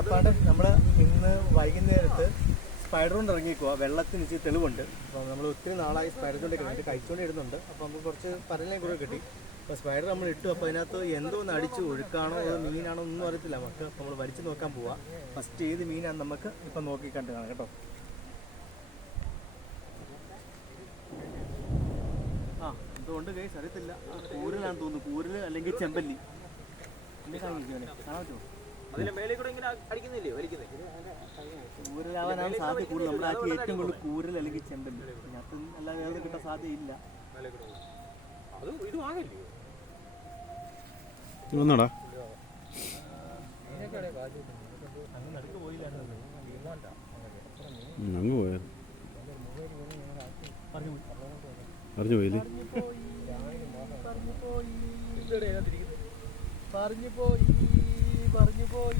അപ്പാണ്ട് നമ്മൾ ഇന്ന് വൈകുന്നേരത്ത് സ്പൈഡർ കൊണ്ട് ഇറങ്ങിക്കുക. വെള്ളത്തിന് ഇച്ചിരി തെളിവുണ്ട്. അപ്പോൾ നമ്മൾ ഒത്തിരി നാളായി സ്പൈഡർ കൊണ്ട് കഴിഞ്ഞിട്ട് കഴിച്ചുകൊണ്ട് ഇടുന്നുണ്ട്. അപ്പോൾ നമുക്ക് കുറച്ച് പരലിനെ കൂടെ കിട്ടി. അപ്പോൾ സ്പൈഡർ നമ്മൾ ഇട്ടു. അപ്പോൾ അതിനകത്ത് എന്തോ ഒന്ന് അടിച്ച് ഒഴുക്കാണോ അതോ മീനാണോ ഒന്നും അറിയത്തില്ല നമുക്ക്. അപ്പോൾ നമ്മൾ വലിച്ചു നോക്കാൻ പോവാം. ഫസ്റ്റ് ഏത് മീനാണ് നമുക്ക് ഇപ്പം നോക്കി കണ്ട് കാണാം കേട്ടോ. ആ എന്തുകൊണ്ട് കേസ് അറിയത്തില്ല. കൂരലാണെന്ന് തോന്നുന്നു. കൂരൽ അല്ലെങ്കിൽ ചെമ്പല്ലി. കാണാൻ പറ്റുമോ? കൂരലാവാനാണ് സാധ്യത കൂടുതൽ. നമ്മുടെ ആക്കി ഏറ്റവും കൂടുതൽ കൂരൽ അല്ലെങ്കിൽ ചെമ്പല്ലി. അതിനകത്ത് അല്ലാതെ വേറെ കിട്ടാൻ സാധ്യതയില്ല. വന്നോടാ അങ്ങ് പോയാ പറഞ്ഞു പോയില്ലേ? പറഞ്ഞു പോയി